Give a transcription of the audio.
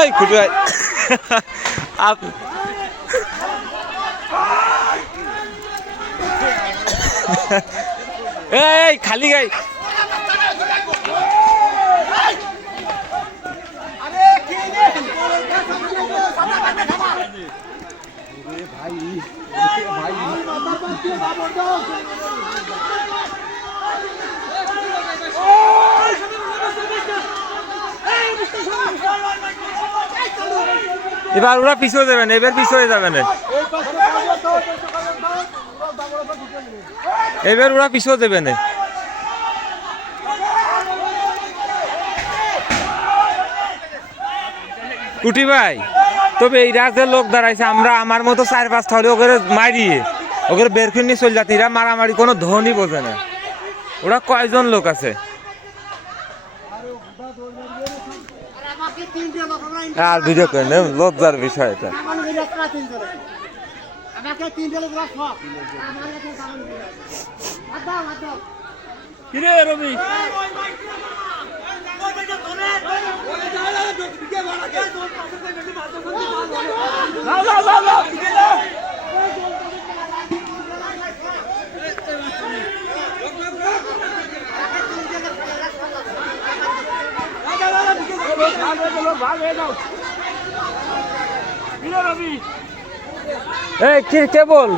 এই খুটু ভাই আপ এই খালি গাই। এবার ওরা পিছিয়ে যাবেন এবার পিছিয়ে যাবেন এবার ওরা পিছিয়ে দেবে না। কুটি ভাই, তবে এই রাজ্যের লোক দাঁড়াইছে, আমরা আমার মতো চার পাঁচ হলে ওকে মারিয়ে, ওকে বের নিয়ে চলে যাতে এরা মারামারি কোনো ধনই বোঝে না। ওরা কয়জন লোক আছে আমাকে তিনটে লোক আমরা আর ভিডিও করে নেন লজ্জার বিষয় এটা। কিরে মেয়ে এই কি কে বল